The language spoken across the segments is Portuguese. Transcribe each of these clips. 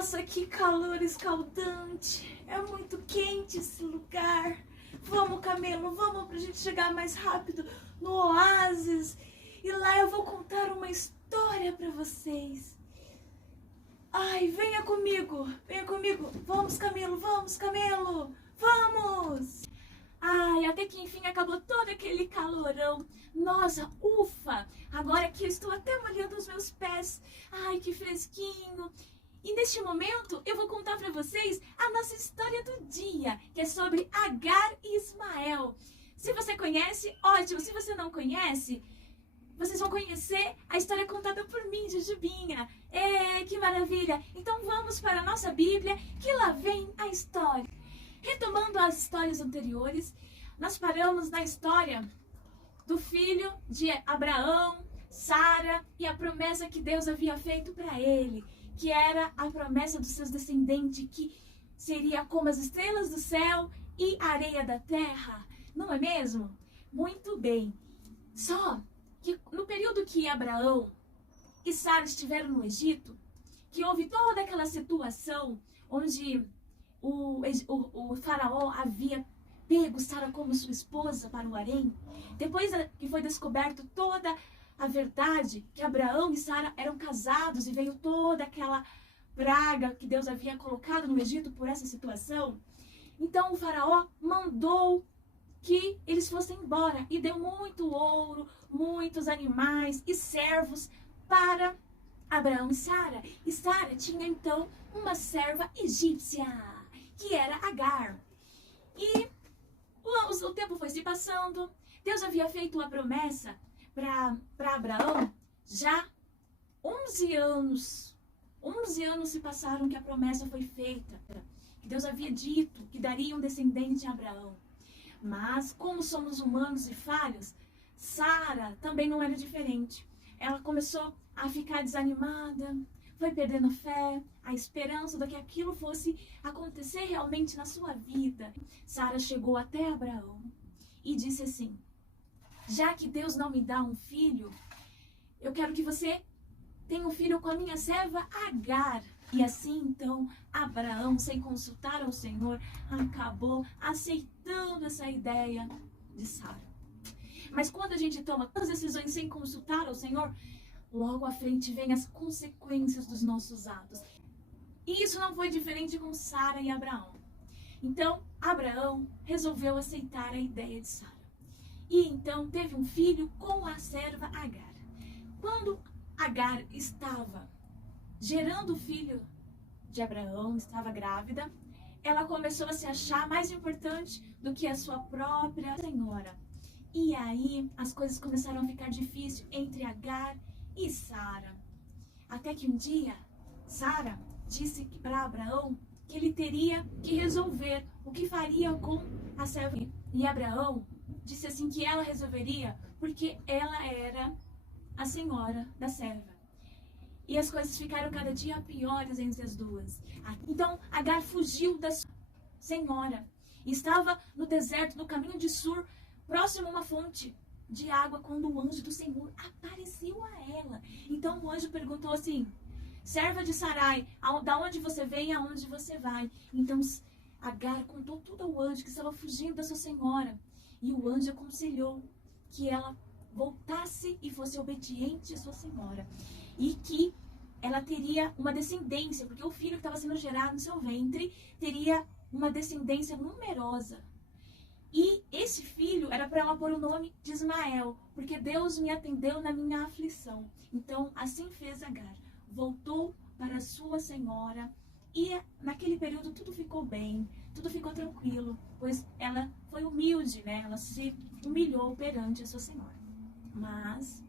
Nossa, que calor escaldante. É muito quente esse lugar. Vamos, Camelo, vamos pra gente chegar mais rápido no oásis. E lá eu vou contar uma história pra vocês. Ai, venha comigo, venha comigo. Vamos, Camelo, vamos, Camelo. Vamos! Ai, até que enfim acabou todo aquele calorão. Nossa, ufa! Agora que eu estou até molhando os meus pés. Ai, que fresquinho. E neste momento eu vou contar para vocês a nossa história do dia, que é sobre Agar e Ismael. Se você conhece, ótimo. Se você não conhece, vocês vão conhecer a história contada por mim, Jujubinha. Que maravilha! Então vamos para a nossa Bíblia, que lá vem a história. Retomando as histórias anteriores, nós paramos na história do filho de Abraão, Sara e a promessa que Deus havia feito para ele, que era a promessa dos seus descendentes, que seria como as estrelas do céu e a areia da terra. Não é mesmo? Muito bem. Só que no período que Abraão e Sara estiveram no Egito, que houve toda aquela situação onde o faraó havia pego Sara como sua esposa para o harém, depois que foi descoberto toda a verdade, que Abraão e Sara eram casados e veio toda aquela praga que Deus havia colocado no Egito por essa situação, então o faraó mandou que eles fossem embora e deu muito ouro, muitos animais e servos para Abraão e Sara. E Sara tinha então uma serva egípcia, que era Agar. E o tempo foi se passando. Deus havia feito uma promessa para Abraão já 11 anos. 11 anos se passaram que a promessa foi feita. Que Deus havia dito que daria um descendente a Abraão. Mas, como somos humanos e falhos, Sara também não era diferente. Ela começou a ficar desanimada, foi perdendo a fé, a esperança de que aquilo fosse acontecer realmente na sua vida. Sara chegou até Abraão e disse assim: já que Deus não me dá um filho, eu quero que você tenha um filho com a minha serva Agar. E assim então Abraão, sem consultar ao Senhor, acabou aceitando essa ideia de Sara. Mas quando a gente toma todas as decisões sem consultar ao Senhor, logo à frente vem as consequências dos nossos atos. E isso não foi diferente com Sara e Abraão. Então, Abraão resolveu aceitar a ideia de Sara. E então teve um filho com a serva Agar. Quando Agar estava gerando o filho de Abraão, estava grávida, ela começou a se achar mais importante do que a sua própria senhora. E aí as coisas começaram a ficar difíceis entre Agar e Sara. Até que um dia, Sara disse para Abraão que ele teria que resolver o que faria com a serva. E Abraão disse assim que ela resolveria porque ela era a senhora da serva. E as coisas ficaram cada dia piores entre as duas. Então Agar fugiu da sua senhora. Estava no deserto, no caminho de Sur, próximo a uma fonte de água, quando o anjo do Senhor apareceu a ela. Então o anjo perguntou assim: serva de Sarai, da onde você vem e aonde você vai? Então Agar contou tudo ao anjo, que estava fugindo da sua senhora. E o anjo aconselhou que ela voltasse e fosse obediente à sua senhora. E que ela teria uma descendência, porque o filho que estava sendo gerado no seu ventre teria uma descendência numerosa. E esse filho era para ela pôr o nome de Ismael, porque Deus me atendeu na minha aflição. Então, assim fez Agar. Voltou para a sua senhora e naquele período tudo ficou bem, tudo ficou tranquilo, pois ela foi humilde, né? Ela se humilhou perante a sua senhora. Mas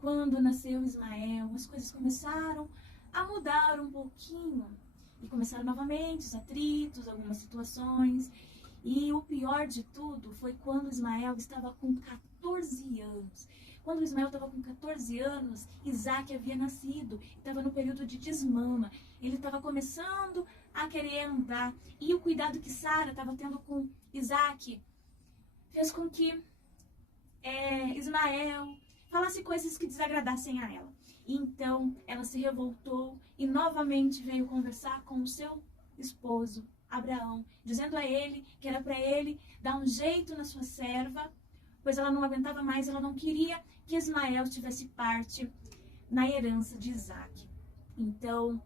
quando nasceu Ismael, as coisas começaram a mudar um pouquinho. E começaram novamente os atritos, algumas situações. E o pior de tudo foi quando Ismael estava com 14 anos. Quando Ismael estava com 14 anos, Isaac havia nascido. Estava no período de desmama. Ele estava começando a querer andar. E o cuidado que Sara estava tendo com Isaac fez com que Ismael falasse coisas que desagradassem a ela. E então ela se revoltou e novamente veio conversar com o seu esposo, Abraão, dizendo a ele que era para ele dar um jeito na sua serva, pois ela não aguentava mais, ela não queria que Ismael tivesse parte na herança de Isaac. Então,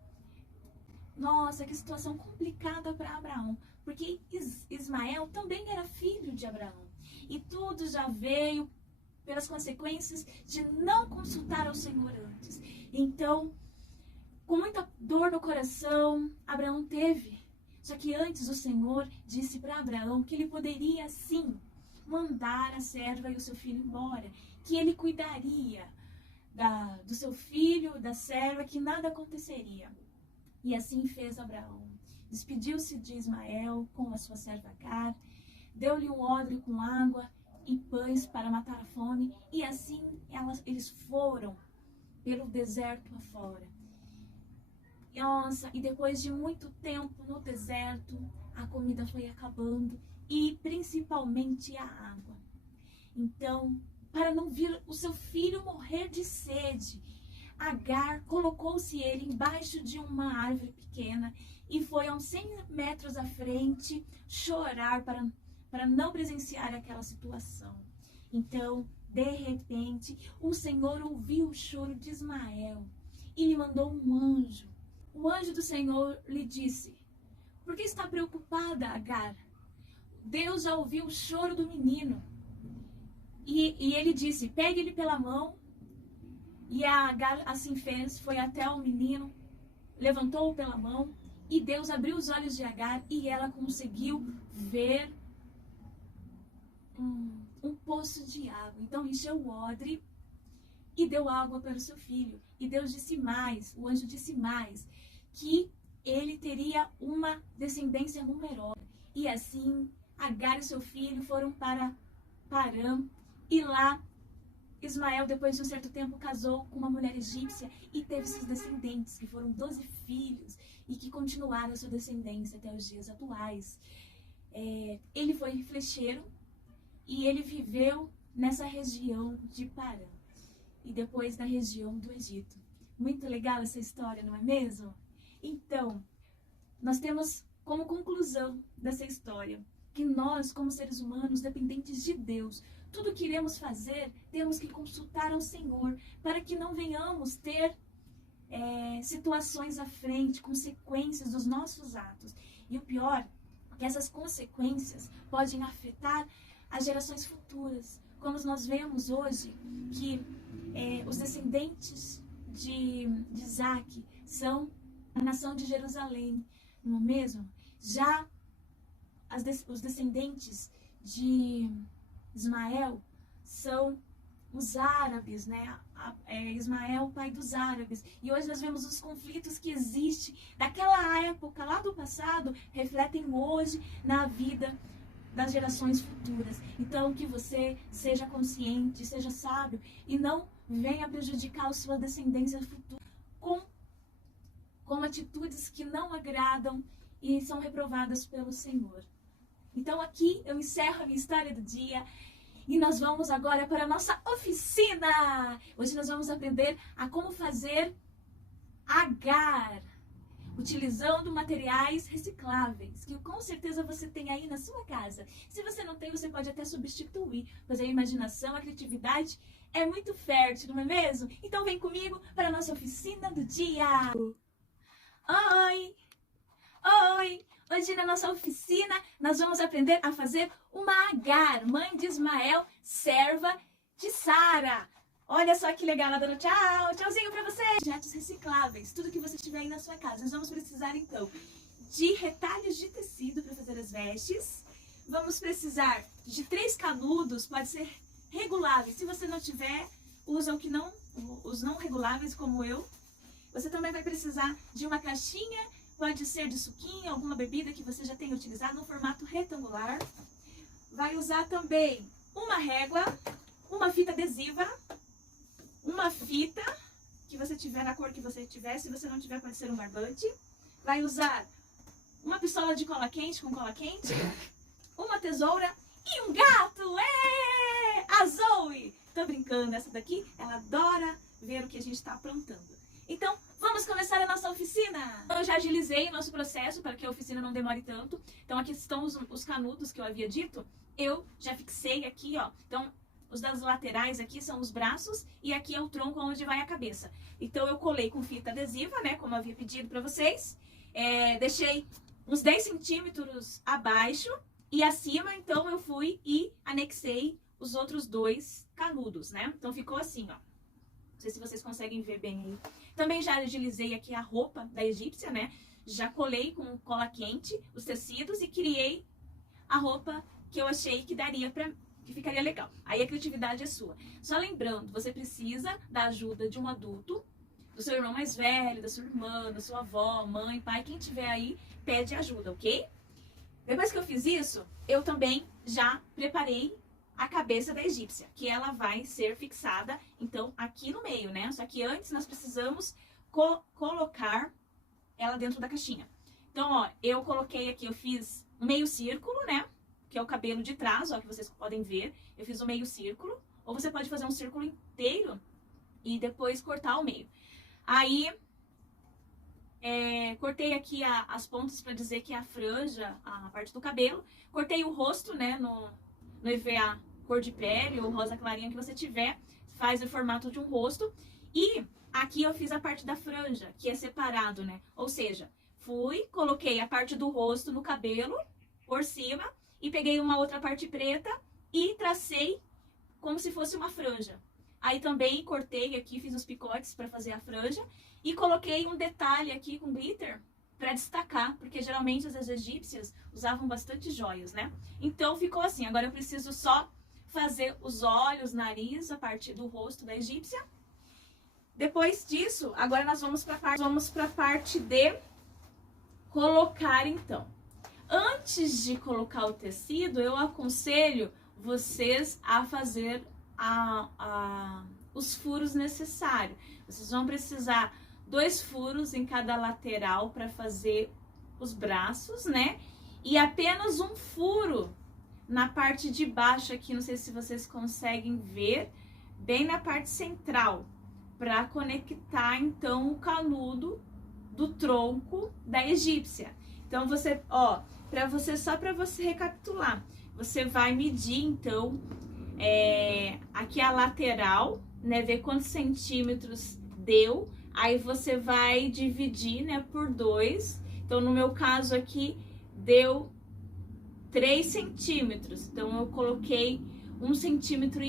nossa, que situação complicada para Abraão, porque Ismael também era filho de Abraão. E tudo já veio pelas consequências de não consultar ao Senhor antes. Então, com muita dor no coração, Abraão teve. Só que antes o Senhor disse para Abraão que ele poderia sim mandar a serva e o seu filho embora, que ele cuidaria do seu filho, da serva, que nada aconteceria. E assim fez Abraão. Despediu-se de Ismael com a sua serva Agar, deu-lhe um odre com água e pães para matar a fome, e assim eles foram pelo deserto afora. Nossa, e depois de muito tempo no deserto, a comida foi acabando e principalmente a água. Então, para não vir o seu filho morrer de sede, Agar colocou-se ele embaixo de uma árvore pequena e foi a uns 100 metros à frente chorar para não presenciar aquela situação. Então, de repente, o Senhor ouviu o choro de Ismael e lhe mandou um anjo. O anjo do Senhor lhe disse: "Por que está preocupada, Agar? Deus já ouviu o choro do menino." E ele disse: "Pegue-ele pela mão." E a Agar assim fez, foi até o menino, levantou-o pela mão, e Deus abriu os olhos de Agar e ela conseguiu ver um poço de água. Então encheu o odre e deu água para o seu filho. E Deus disse mais, o anjo disse mais, que ele teria uma descendência numerosa. E assim Agar e seu filho foram para Parã, e lá Ismael, depois de um certo tempo, casou com uma mulher egípcia e teve seus descendentes, que foram 12 filhos, e que continuaram a sua descendência até os dias atuais. Ele foi flecheiro e ele viveu nessa região de Parã, e depois na região do Egito. Muito legal essa história, não é mesmo? Então, nós temos como conclusão dessa história que nós, como seres humanos, dependentes de Deus, tudo que iremos fazer, temos que consultar ao Senhor, para que não venhamos ter situações à frente, consequências dos nossos atos. E o pior, é que essas consequências podem afetar as gerações futuras. Como nós vemos hoje, que os descendentes de Isaac são a nação de Jerusalém, não é mesmo? Já os descendentes de Ismael são os árabes, né? Ismael, pai dos árabes. E hoje nós vemos os conflitos que existem daquela época, lá do passado, refletem hoje na vida das gerações futuras. Então, que você seja consciente, seja sábio e não venha prejudicar a sua descendência futura com atitudes que não agradam e são reprovadas pelo Senhor. Então aqui eu encerro a minha história do dia e nós vamos agora para a nossa oficina. Hoje nós vamos aprender a como fazer agar, utilizando materiais recicláveis, que com certeza você tem aí na sua casa. Se você não tem, você pode até substituir, pois a imaginação, a criatividade é muito fértil, não é mesmo? Então vem comigo para a nossa oficina do dia. Oi! Oi! Hoje na nossa oficina nós vamos aprender a fazer uma Agar, mãe de Ismael, serva de Sara. Olha só que legal, ela dando tchau, tchauzinho pra você. Objetos recicláveis, tudo que você tiver aí na sua casa. Nós vamos precisar então de retalhos de tecido para fazer as vestes. Vamos precisar de 3 canudos, pode ser reguláveis. Se você não tiver, usa os não reguláveis como eu. Você também vai precisar de uma caixinha, pode ser de suquinho, alguma bebida que você já tenha utilizado no formato retangular. Vai usar também uma régua, uma fita adesiva, uma fita que você tiver na cor que você tiver, se você não tiver pode ser um barbante. Vai usar uma pistola de cola quente com cola quente, uma tesoura e um gato! A Zoe! Tô brincando, essa daqui ela adora ver o que a gente está aprontando. Então, vamos começar a nossa oficina! Eu já agilizei o nosso processo para que a oficina não demore tanto. Então, aqui estão os canudos que eu havia dito. Eu já fixei aqui, ó. Então, os das laterais aqui são os braços e aqui é o tronco onde vai a cabeça. Então, eu colei com fita adesiva, né, como eu havia pedido para vocês. Deixei uns 10 centímetros abaixo e acima, então, eu fui e anexei os outros 2 canudos, né? Então, ficou assim, ó. Não sei se vocês conseguem ver bem aí. Também já agilizei aqui a roupa da egípcia, né? Já colei com cola quente os tecidos e criei a roupa que eu achei que daria que ficaria legal. Aí a criatividade é sua. Só lembrando, você precisa da ajuda de um adulto, do seu irmão mais velho, da sua irmã, da sua avó, mãe, pai, quem tiver aí, pede ajuda, ok? Depois que eu fiz isso, eu também já preparei a cabeça da egípcia, que ela vai ser fixada, então, aqui no meio, né? Só que antes nós precisamos colocar ela dentro da caixinha. Então, ó, eu coloquei aqui, eu fiz um meio círculo, né? Que é o cabelo de trás, ó, que vocês podem ver. Eu fiz um meio círculo, ou você pode fazer um círculo inteiro e depois cortar ao meio. Aí, cortei aqui as pontas para dizer que é a franja, a parte do cabelo. Cortei o rosto, né, no EVA cor de pele ou rosa clarinha que você tiver, faz o formato de um rosto. E aqui eu fiz a parte da franja, que é separado, né? Ou seja, coloquei a parte do rosto no cabelo, por cima, e peguei uma outra parte preta e tracei como se fosse uma franja. Aí também cortei aqui, fiz os picotes para fazer a franja e coloquei um detalhe aqui com glitter para destacar, porque geralmente as egípcias usavam bastante joias, né? Então ficou assim. Agora eu preciso só fazer os olhos, nariz, a parte do rosto da egípcia. Depois disso, agora nós vamos para a parte de colocar, então. Antes de colocar o tecido, eu aconselho vocês a fazer os furos necessários. Vocês vão precisar 2 furos em cada lateral para fazer os braços, né? E apenas um furo na parte de baixo aqui, não sei se vocês conseguem ver, bem na parte central, para conectar então o canudo do tronco da egípcia. Então você, ó, só para você recapitular, você vai medir então aqui a lateral, né, ver quantos centímetros deu. Aí você vai dividir, né, por 2. Então, no meu caso aqui, deu 3 centímetros. Então, eu coloquei 1,5 centímetro,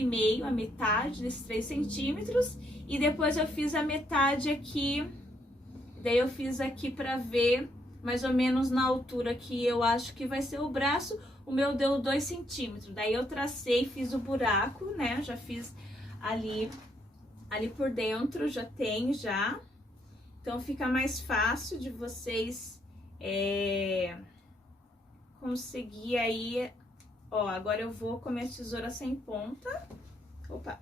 a metade desses 3 centímetros. E depois eu fiz a metade aqui. Daí eu fiz aqui pra ver mais ou menos na altura que eu acho que vai ser o braço. O meu deu 2 centímetros. Daí eu tracei, fiz o buraco, né? Já fiz ali por dentro, já tem, já. Então, fica mais fácil de vocês conseguir aí. Ó, agora eu vou com a minha tesoura sem ponta. Opa!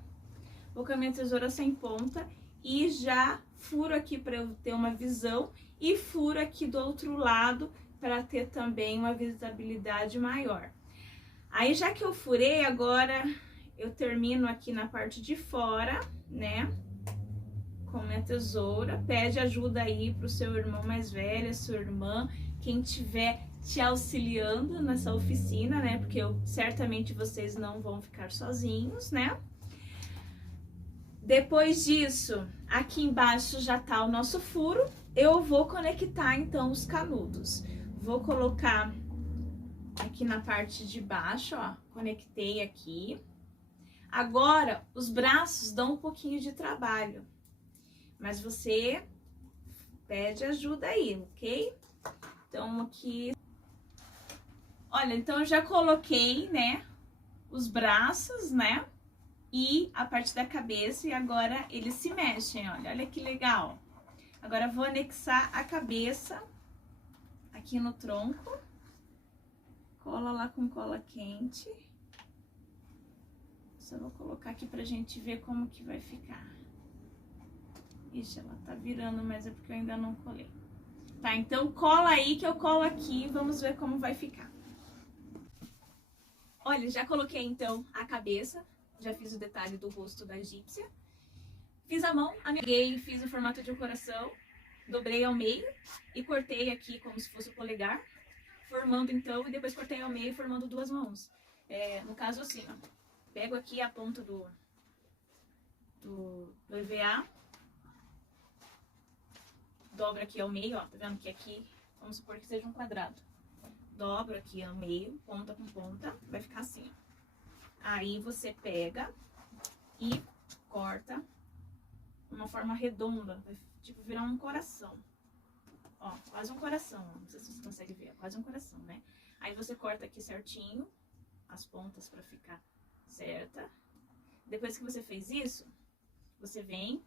Vou com a minha tesoura sem ponta e já furo aqui para eu ter uma visão e furo aqui do outro lado para ter também uma visibilidade maior. Aí, já que eu furei, agora eu termino aqui na parte de fora, né? Com minha tesoura. Pede ajuda aí pro seu irmão mais velho, sua irmã, quem tiver te auxiliando nessa oficina, né? Porque certamente vocês não vão ficar sozinhos, né? Depois disso, aqui embaixo já tá o nosso furo. Eu vou conectar então os canudos. Vou colocar aqui na parte de baixo, ó, conectei aqui. Agora, os braços dão um pouquinho de trabalho, mas você pede ajuda aí, ok? Então, aqui... Olha, então eu já coloquei, né, os braços, né, e a parte da cabeça, e agora eles se mexem, olha que legal. Agora, eu vou anexar a cabeça aqui no tronco. Cola lá com cola quente. Só vou colocar aqui pra gente ver como que vai ficar. Ixi, ela tá virando, mas é porque eu ainda não colei. Tá, então cola aí que eu colo aqui, vamos ver como vai ficar. Olha, já coloquei então a cabeça, já fiz o detalhe do rosto da egípcia. Fiz a mão, amiguei, fiz o formato de um coração, dobrei ao meio e cortei aqui como se fosse o polegar, formando então, e depois cortei ao meio formando duas mãos. No caso assim, ó, pego aqui a ponta do EVA, dobro aqui ao meio, ó, tá vendo que aqui, vamos supor que seja um quadrado. Dobro aqui ao meio, ponta com ponta, vai ficar assim, ó. Aí você pega e corta uma forma redonda, vai tipo virar um coração. Ó, quase um coração, ó. Não sei se você consegue ver, é quase um coração, né? Aí você corta aqui certinho, as pontas pra ficar certa. Depois que você fez isso, você vem,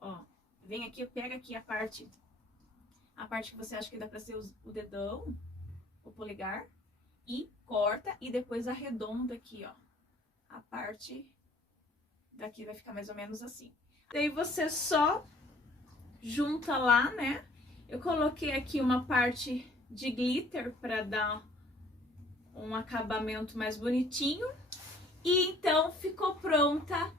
ó, vem aqui, pega aqui a parte que você acha que dá pra ser o dedão, o polegar, e corta e depois arredonda aqui, ó. A parte daqui vai ficar mais ou menos assim. Daí você só junta lá, né? Eu coloquei aqui uma parte de glitter para dar um acabamento mais bonitinho. E então ficou pronta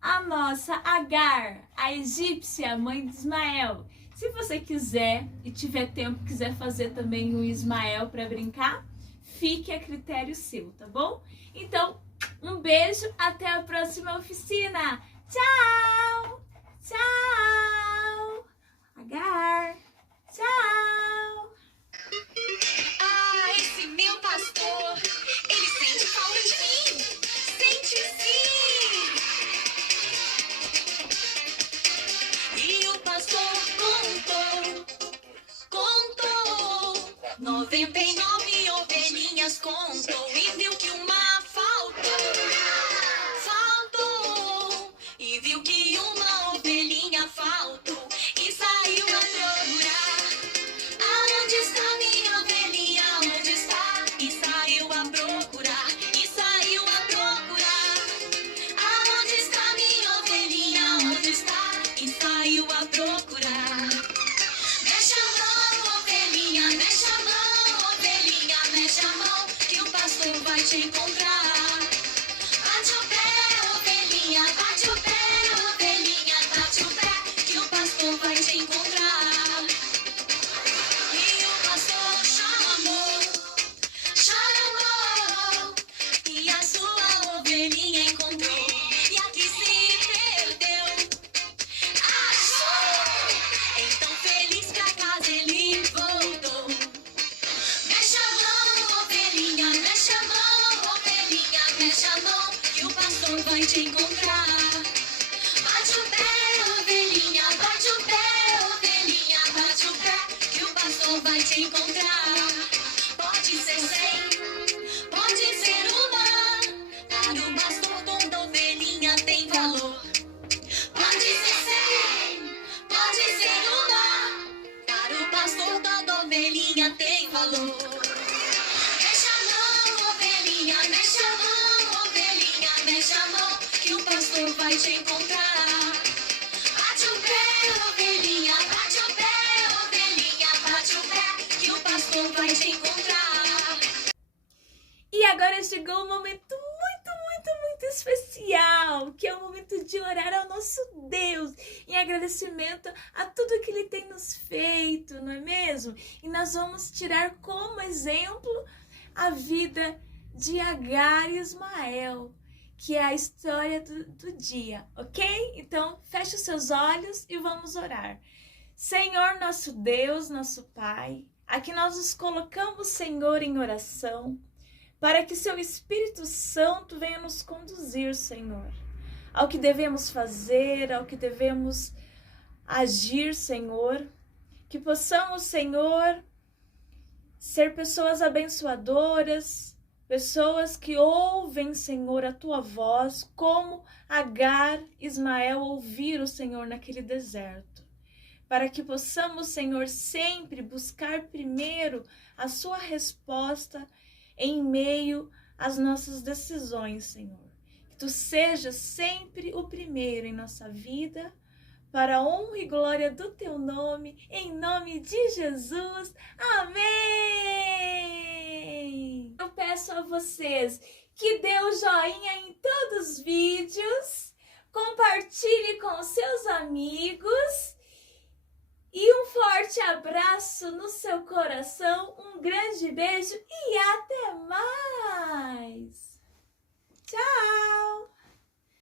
a nossa Agar, a egípcia, mãe de Ismael. Se você quiser e tiver tempo, quiser fazer também o Ismael para brincar, fique a critério seu, tá bom? Então, um beijo, até a próxima oficina. Tchau! Tchau! Agar! Tchau! Ah, esse meu pastor, ele sente falta de mim. Sente sim! E o pastor contou 99 ovelhinhas, contou e viu que uma faltou, e viu que uma ovelhinha faltou e saiu a procurar. Aonde está minha ovelhinha? Onde está? E saiu a procurar, e saiu a procurar. Aonde está minha ovelhinha? Onde está? E saiu a procurar. Mexe a mão, ovelhinha, mexe a mão, ovelhinha, mexe a mão, que o pastor vai te encontrar. Bate o pé, ovelhinha, bate o pé, ovelhinha, bate o pé, que o pastor vai te encontrar. E o pastor chamou, e a sua ovelhinha encontrou, e a que se perdeu achou. Então feliz pra casa ele voltou. Mexe a mão, ovelhinha, mexe a mão, ovelhinha, mexe a mão, que o pastor vai te encontrar. Bate o pé, ovelhinha, bate o pé, ovelhinha, bate o pé, que o pastor vai te encontrar. Pode ser 100, pode ser uma, para o pastor toda ovelhinha tem valor. Pode ser 100, pode ser uma, para o pastor toda ovelhinha tem valor. Mexe a mão, ovelhinha, mexe a mão, ovelhinha, mexe a mão, que o pastor vai te encontrar. Bate o pé, ovelhinha, bate o pé, ovelhinha, bate o pé, que o pastor vai te encontrar. E agora chegou um momento muito especial, que é o momento de orar ao nosso Deus, em agradecimento a tudo que Ele tem nos feito, não é mesmo? E nós vamos tirar como exemplo a vida de Agar e Ismael, que é a história do dia, ok? Então, feche os seus olhos e vamos orar. Senhor, nosso Deus, nosso Pai, aqui nós nos colocamos, Senhor, em oração, para que seu Espírito Santo venha nos conduzir, Senhor, ao que devemos fazer, ao que devemos agir, Senhor, que possamos, Senhor, ser pessoas abençoadoras, pessoas que ouvem, Senhor, a tua voz, como Agar e Ismael ouviram o Senhor naquele deserto, para que possamos, Senhor, sempre buscar primeiro a sua resposta em meio às nossas decisões, Senhor. Que tu sejas sempre o primeiro em nossa vida, para a honra e glória do teu nome, em nome de Jesus. Amém! Eu peço a vocês que dê o joinha em todos os vídeos, compartilhe com seus amigos e um forte abraço no seu coração, um grande beijo e até mais! Tchau!